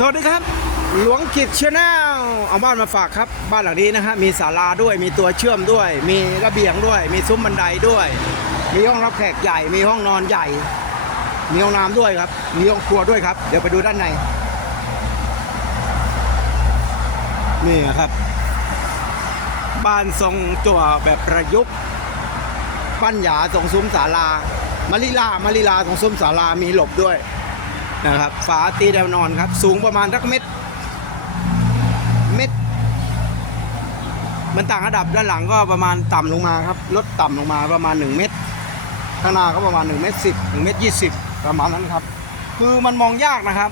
สวัสดีครับ หลวงกิจชาแนลเอาบ้านมาฝากครับ บ้านหลังนี้นะฮะมีศาลาด้วยมีตัวเชื่อมด้วย มีระเบียงด้วย มีซุ้มบันไดด้วย มีห้องรับแขกใหญ่ มีห้องนอนใหญ่ มีห้องน้ำด้วยครับ มีห้องครัวด้วยครับ เดี๋ยวไปดูด้านใน นี่ครับ บ้านทรงจั่วแบบประยุกต์ปั้นหยาตรงซุ้มศาลามะลิลามะลิลาตรงซุ้มศาลามีหลบด้วย นะครับ ฝาตีแนวนอนครับ สูงประมาณสักเม็ดเม็ดมันต่างระดับด้านหลังก็ประมาณต่ำลงมาครับลดต่ำลงมาประมาณ 1 เมตร ข้างหน้าก็ประมาณ1เมตรสิบ1เมตรยี่สิบประมาณนั้นครับ คือมันมองยากนะครับ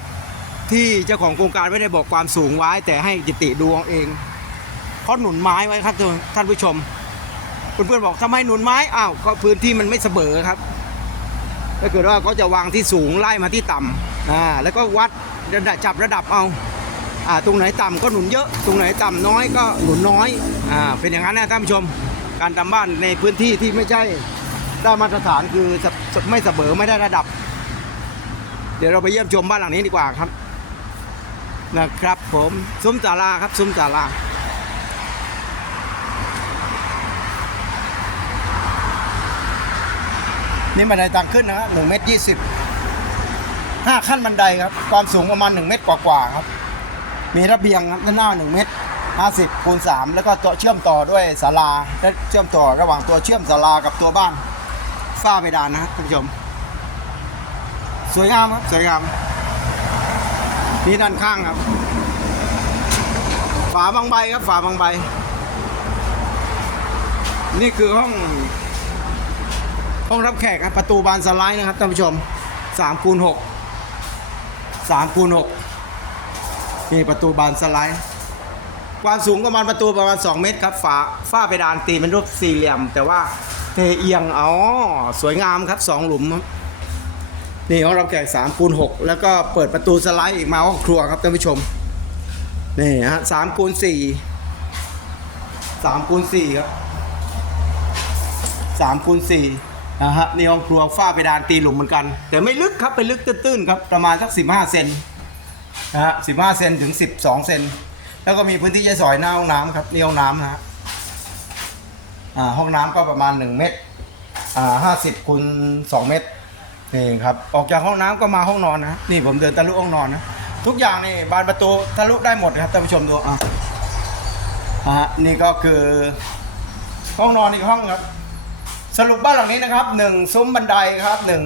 ที่เจ้าของโครงการไม่ได้บอกความสูงไว้ แต่ให้จิติดูเอาเองเขาหนุนไม้ไว้ครับท่านผู้ชมเพื่อนๆบอกทำไมหนุนไม้อ้าวก็พื้นที่มันไม่เสมอครับ ถ้าเกิดว่าเขาจะวางที่สูงไล่มาที่ต่ำอ่าแล้วก็วัดระดับจับระดับเอาอ่าตรงไหนต่ำก็หนุนเยอะ ตรงไหนต่ำน้อยก็หนุนน้อยอ่าเป็นอย่างนั้นนะท่านผู้ชม การทำบ้านในพื้นที่ที่ไม่ใช่ได้มาตรฐานคือไม่เสมอไม่ได้ระดับ เดี๋ยวเราไปเยี่ยมชมบ้านหลังนี้ดีกว่าครับนะครับผมซุ้มศาลาครับซุ้มศาลา นี่บันไดทางขึ้นนะครับหนึ่งเมตรยี่สิบห้าขั้นบันไดครับ ความสูงประมาณหนึ่งเมตรกว่าๆครับ มีระเบียงครับด้านหน้าหนึ่งเมตรห้าสิบคูณสามแล้วก็ตัวเชื่อมต่อด้วยศาลาและเชื่อมต่อระหว่างตัวเชื่อมศาลากับตัวบ้านฝ้าเพดานนะครับท่านผู้ชม สวยงามครับสวยงามนี่ด้านข้างครับ ฝาบางใบครับฝาบางใบ นี่คือห้อง ห้องรับแขกครับประตูบานสไลด์นะครับท่านผู้ชม3คูณ6 3คูณ6นี่ประตูบานสไลด์ ความสูงประมาณประตูประมาณ 2 เมตรครับฝาฝ้าเพดานตีเป็นรูปสี่เหลี่ยม แต่ว่าเทเอียงอ๋อสวยงามครับ 2 หลุมครับนี่ห้องรับแขก3คูณ6แล้วก็เปิดประตูสไลด์อีกมาห้องครัวครับท่านผู้ชมนี่ฮะ3คูณ4 3คูณ4ครับสามคูณสี่ นะฮะนี่ห้องครัวฝ้าเพดานตีหลุมเหมือนกัน แต่ไม่ลึกครับเป็นลึกตื้นๆครับประมาณสักสิบห้าเซนนะฮะสิบห้าเซนถึงสิบสองเซนแล้วก็มีพื้นที่ใช้สอยหน้าห้องน้ำครับนี่ห้องน้ำนะฮะอ่าห้องน้ำก็ประมาณหนึ่งเมตรอ่าห้าสิบคูณสองเมตรนี่ครับออกจากห้องน้ำก็มาห้องนอนนะนี่ผมเดินทะลุห้องนอนนะทุกอย่างนี่บานประตูทะลุได้หมดนะครับท่านผู้ชมดูอะอ่านี่ก็คือห้องนอนอีกห้องครับ สรุปบ้านหลังนี้นะครับหนึ่งซุ้มบันไดครับหนึ่ง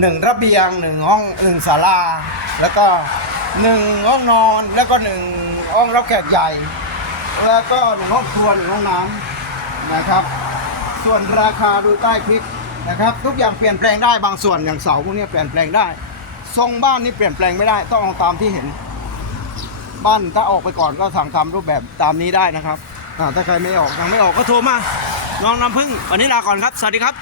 หนึ่งระเบียงหนึ่งห้องหนึ่งศาลา แล้วก็หนึ่งห้องนอนแล้วก็หนึ่งห้องรับแขกใหญ่ แล้วก็หนึ่งห้องครัวหนึ่งห้องน้ำนะครับ ส่วนราคาดูใต้คลิปนะครับ ทุกอย่างเปลี่ยนแปลงได้บางส่วนอย่างเสาพวกนี้เปลี่ยนแปลงได้ ทรงบ้านนี่เปลี่ยนแปลงไม่ได้ต้องเอาตามที่เห็น บ้านถ้าออกไปก่อนก็สั่งทำรูปแบบตามนี้ได้นะครับถ้าใครไม่ออกยังไม่ออกก็โทรมา น้องน้ำพึ่งวันนี้ลาก่อนครับ สวัสดีครับ